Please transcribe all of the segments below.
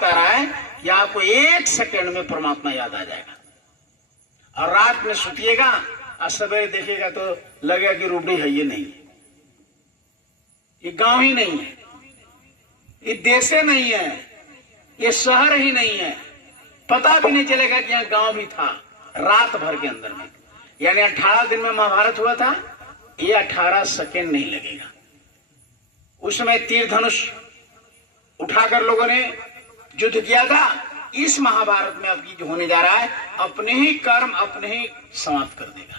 बता रहा है कि आपको 1 सेकंड में परमात्मा याद आ जाएगा। और रात में सुतिएगा और सवेरे देखिएगा तो लगेगा कि रुबड़ी है, ये नहीं है, ये गांव ही नहीं है, ये देश नहीं है, ये शहर ही नहीं है, पता भी नहीं चलेगा कि यहाँ गांव भी था रात भर के अंदर में। यानी 18 दिन में महाभारत हुआ था, ये 18 सेकेंड नहीं लगेगा। उस समय तीर धनुष उठाकर लोगों ने युद्ध किया था। इस महाभारत में अब जो होने जा रहा है, अपने ही कर्म अपने ही समाप्त कर देगा।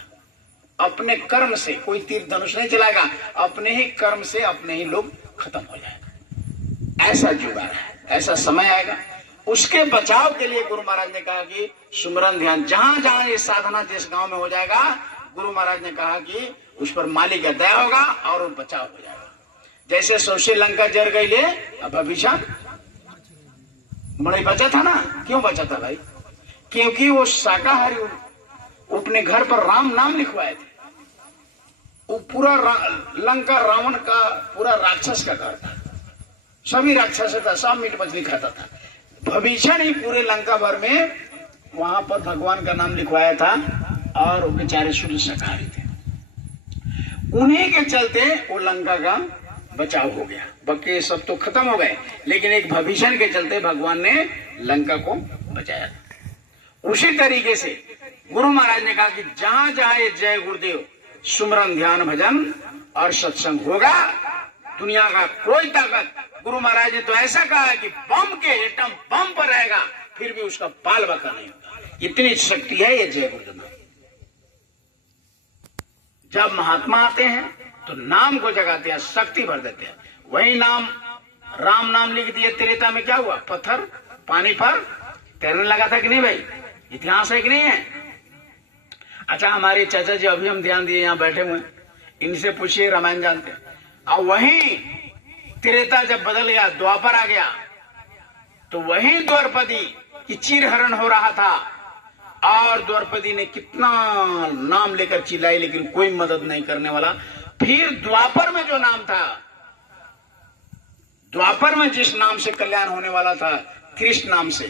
अपने कर्म से कोई तीर धनुष नहीं चलाएगा, अपने ही कर्म से अपने ही लोग खत्म हो जाएगा। ऐसा युग आ रहा है, ऐसा समय आएगा। उसके बचाव के लिए गुरु महाराज ने कहा कि सुमरन ध्यान जहां जहां ये साधना जिस गांव में हो जाएगा, गुरु महाराज ने कहा कि उस पर मालिक का दया होगा और बचाव हो जाएगा। जैसे सौसे लंका जर गई ले, अब अभिशाप बड़ा बचा था ना। क्यों बचा था भाई? क्योंकि वो शाकाहारी अपने घर पर राम नाम लिखवाए थे। वो पूरा लंका रावण का पूरा राक्षस का घर था, सभी राक्षस था, सब मीट मछली खाता था। भविष्य ही पूरे लंका भर में वहां पर भगवान का नाम लिखवाया था और वो बेचारे शुद्ध शाकाहारी थे। उन्हीं के चलते वो लंका का बचाव हो गया। बाकी सब तो खत्म हो गए, लेकिन एक भविष्य के चलते भगवान ने लंका को बचाया। उसी तरीके से गुरु महाराज ने कहा कि जहां जहां ये जय गुरुदेव सुमरन ध्यान भजन और सत्संग होगा, दुनिया का कोई ताकत, गुरु महाराज ने तो ऐसा कहा है कि बम के एटम बम पर रहेगा फिर भी उसका बाल बाका नहीं होगा। इतनी शक्ति है ये जय गुरुदेव। जब महात्मा आते हैं तो नाम को जगाते हैं, शक्ति भर देते हैं। वही नाम राम नाम लिख दिए त्रेता में, क्या हुआ? पत्थर पानी पर तैरने लगा था कि नहीं भाई? इतिहास है कि नहीं है? अच्छा, हमारे चाचा जी अभी हम ध्यान दिए यहाँ बैठे हुए, इनसे पूछिए रामायण जानते हैं। और वही त्रेता जब बदल गया, द्वापर आ गया, तो वही द्रौपदी की चीरहरण हो रहा था और द्रौपदी ने कितना नाम लेकर चिल्लाई, लेकिन कोई मदद नहीं करने वाला। फिर द्वापर में जो नाम था, द्वापर में जिस नाम से कल्याण होने वाला था, कृष्ण नाम से,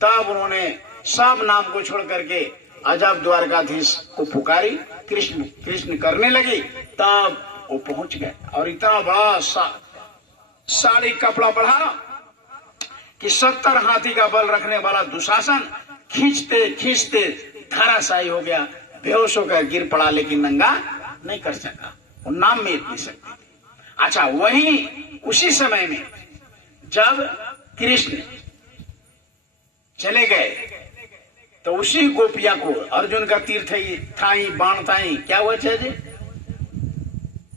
तब उन्होंने सब नाम को छोड़ करके अजब द्वारकाधीश को पुकारी, कृष्ण कृष्ण करने लगी, तब वो पहुंच गए। और इतना बड़ा साड़ी कपड़ा बढ़ा कि 70 हाथी का बल रखने वाला दुशासन खींचते खींचते धराशायी हो गया, बेहोश होकर गिर पड़ा, लेकिन नंगा नहीं कर सका। वो नाम में इतनी शक्ति थी। अच्छा, वही उसी समय में जब कृष्ण चले गए तो उसी गोपिया को अर्जुन का तीर था ही बाण था ही, क्या हुआ जी?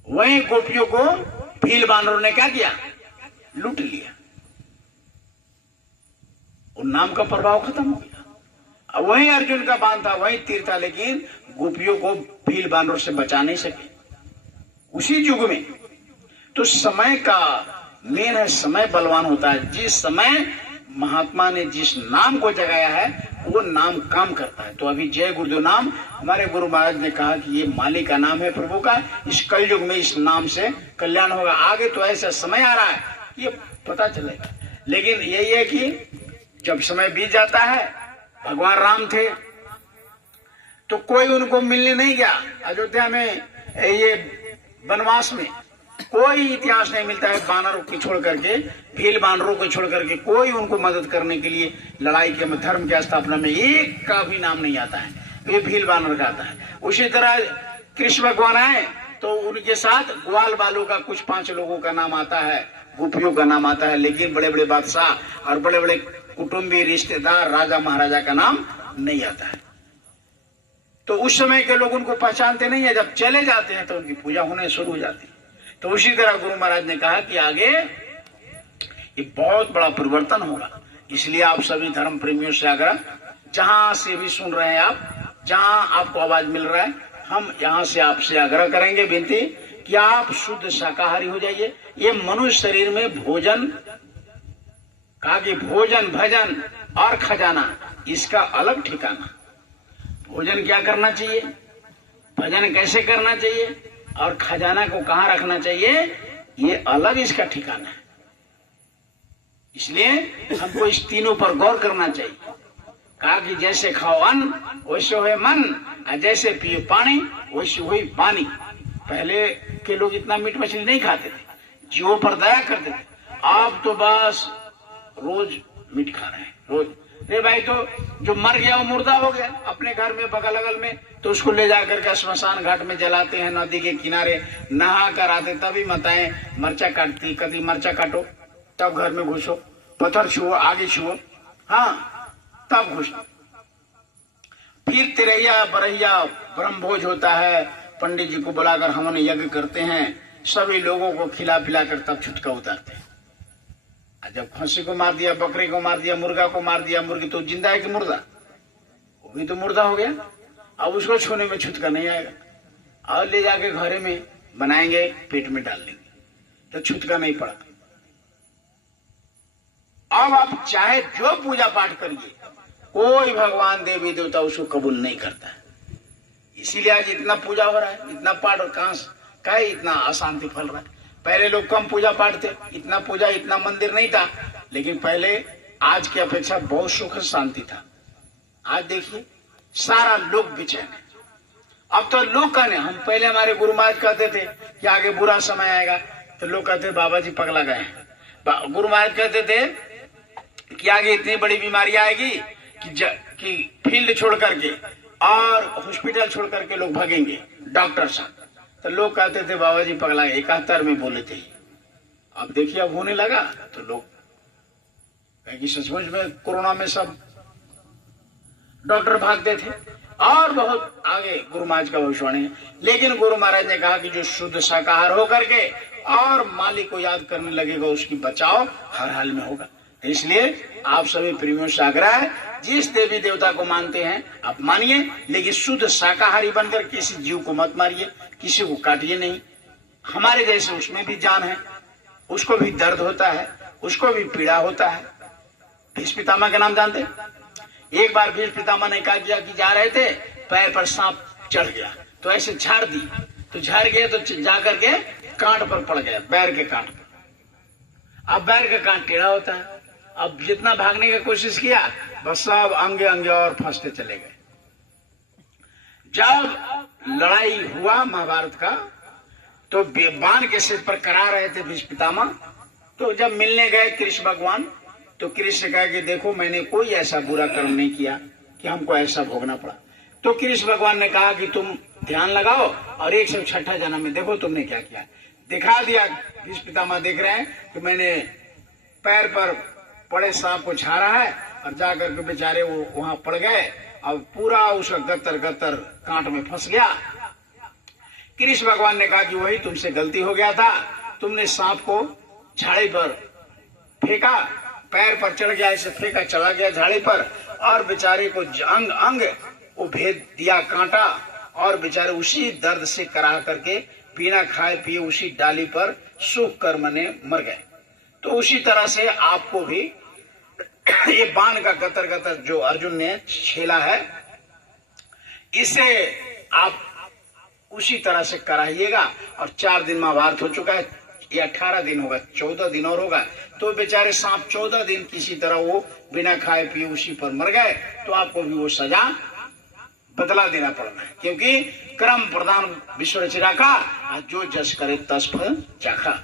वही गोपियों को भील बानरों ने क्या किया? लूट लिया। उन नाम का प्रभाव खत्म हो गया। अब वही अर्जुन का बाण था, वही तीर था, लेकिन गोपियों को भील बानरों से बचा नहीं सके उसी युग में। तो समय का मेन है, समय बलवान होता है। जिस समय महात्मा ने जिस नाम को जगाया है वो नाम काम करता है। तो अभी जय गुरुदेव नाम हमारे गुरु महाराज ने कहा कि ये मालिक का नाम है, प्रभु का। इस कलयुग में इस नाम से कल्याण होगा। आगे तो ऐसा समय आ रहा है ये पता चलेगा, लेकिन यही है कि जब समय बीत जाता है, भगवान राम थे तो कोई उनको मिलने नहीं गया। अयोध्या में ये वनवास में कोई इतिहास नहीं मिलता है, बानरों को छोड़ करके, भील बानरों को छोड़ करके कोई उनको मदद करने के लिए लड़ाई के धर्म की स्थापना में एक का भी नाम नहीं आता है। ये भील बानर का आता है। उसी तरह कृष्ण भगवान आए तो उनके साथ ग्वाल बालों का कुछ 5 लोगों का नाम आता है, गोपियों का नाम आता है, लेकिन बड़े बड़े बादशाह और बड़े बड़े कुटुंबी रिश्तेदार राजा महाराजा का नाम नहीं आता है। तो उस समय के लोग उनको पहचानते नहीं है। जब चले जाते हैं तो उनकी पूजा होने शुरू हो जाती है। तो उसी तरह गुरु महाराज ने कहा कि आगे ये बहुत बड़ा परिवर्तन होगा। इसलिए आप सभी धर्म प्रेमियों से आग्रह, जहां से भी सुन रहे हैं आप, जहां आपको आवाज मिल रहा है, हम यहां से आपसे आग्रह करेंगे, विनती कि आप शुद्ध शाकाहारी हो जाइए। ये मनुष्य शरीर में भोजन, कहा कि भोजन भजन और खजाना, इसका अलग ठिकाना। भोजन क्या करना चाहिए, भजन कैसे करना चाहिए और खजाना को कहां रखना चाहिए, ये अलग इसका ठिकाना है। इसलिए हमको इस तीनों पर गौर करना चाहिए। कहा कि जैसे खाओ अन्न वैसे हो मन, और जैसे पियो पानी वैसे हुई पानी। पहले के लोग इतना मीट मछली नहीं खाते थे, जीवों पर दया करते थे। अब तो बस रोज मीट खा रहे हैं, रोज। रे भाई, तो जो मर गया वो मुर्दा हो गया अपने घर में बगल अगल में, तो उसको ले जाकर के श्मशान घाट में जलाते हैं, नदी के किनारे नहा कर आते। तभी माताएं मरचा काटती, कभी मरचा काटो तब घर में घुसो, पत्थर छुओ आगे छुओ, हाँ तब घुसो। फिर तिरैया बरैया ब्रह्मभोज होता है, पंडित जी को बुलाकर हवन यज्ञ करते हैं, सभी लोगों को खिला पिला कर तब छुटका उतारते हैं। जब खस्सी को मार दिया, बकरी को मार दिया, मुर्गा को मार दिया, मुर्गी तो जिंदा है कि मुर्दा, वो भी तो मुर्दा हो गया। अब उसको छूने में छुटका नहीं आएगा, और ले जाके घरे में बनाएंगे, पेट में डाल लेंगे, तो छुटका नहीं पड़ा। अब आप चाहे जो पूजा पाठ करिए, कोई भगवान देवी देवता उसको कबूल नहीं करता है। इसीलिए आज इतना पूजा हो रहा है, इतना पाठ, और कहां का इतना अशांति फैल रहा है। पहले लोग कम पूजा पाठ थे, इतना पूजा इतना मंदिर नहीं था, लेकिन पहले आज की अपेक्षा बहुत सुख शांति था। आज देखिए सारा लोग बेचैन है। अब तो लोग कहने, हम पहले हमारे गुरु महाराज कहते थे कि आगे बुरा समय आएगा, तो लोग कहते बाबा जी पगला गए हैं। गुरु महाराज कहते थे कि आगे इतनी बड़ी बीमारी आएगी कि फील्ड छोड़ करके और हॉस्पिटल छोड़ करके लोग भागेंगे डॉक्टर साहब, तो लोग कहते थे बाबा जी पगला गए, 71 में बोले थे। अब देखिए अब होने लगा, तो लोग कहेंगे सचमुच में कोरोना में सब डॉक्टर भागते थे। और बहुत आगे गुरु महाराज का भविष्यवाणी है, लेकिन गुरु महाराज ने कहा कि जो शुद्ध शाकाहार होकर के और मालिक को याद करने लगेगा, उसकी बचाव हर हाल में होगा। इसलिए आप सभी प्रेमियों से आग्रह है, जिस देवी देवता को मानते हैं आप मानिए, लेकिन शुद्ध शाकाहारी बनकर किसी जीव को मत मारिए, किसी को काटिए नहीं। हमारे जैसे उसमें भी जान है, उसको भी दर्द होता है, उसको भी पीड़ा होता है। भीष्म पितामह का नाम जानते? एक बार भीष्म पितामह ने कहा किया कि जा रहे थे, पैर पर सांप चढ़ गया, तो ऐसे झाड़ दी, तो झाड़ गए तो जाकर के कांट पर पड़ गया, बैर के कांट पर। अब बैर का कांट टेढ़ा होता है, अब जितना भागने की कोशिश किया बस सब अंगे अंगे और फंसते चले गए। जब लड़ाई हुआ महाभारत का, तो बाण के सिर पर करा रहे थे भीष्म पितामह, तो जब मिलने गए कृष्ण भगवान, तो कृष्ण ने कहा कि देखो मैंने कोई ऐसा बुरा कर्म नहीं किया कि हमको ऐसा भोगना पड़ा। तो कृष्ण भगवान ने कहा कि तुम ध्यान लगाओ और 106 जन्म में देखो तुमने क्या किया। दिखा दिया। भीष्म पितामह देख रहे हैं कि मैंने पैर पर पड़े सांप को झाड़ा है, और जाकर के बेचारे वो वहां पड़ गए, अब पूरा उसका गतर गतर कांट में फंस गया। कृष्ण भगवान ने कहा कि वही तुमसे गलती हो गया था, तुमने सांप को झाड़ी पर फेंका, पैर पर चढ़ गया, ऐसे फेंका, चला गया झाड़ी पर, और बेचारे को अंग अंग वो भेद दिया कांटा, और बेचारे उसी दर्द से कराह करके बिना खाए पिए उसी डाली पर सूख कर मने मर गए। तो उसी तरह से आपको भी ये बाण का गतर गतर जो अर्जुन ने छेला है, इसे आप उसी तरह से कराइएगा। और 4 दिन महाभारत हो चुका है, ये 18 दिन होगा, 14 दिन और होगा, तो बेचारे सांप 14 दिन किसी तरह वो बिना खाए पिए उसी पर मर गए, तो आपको भी वो सजा बदला देना पड़ना है, क्योंकि कर्म प्रधान विश्व रचना का, जो जस करे तस फल चाखा।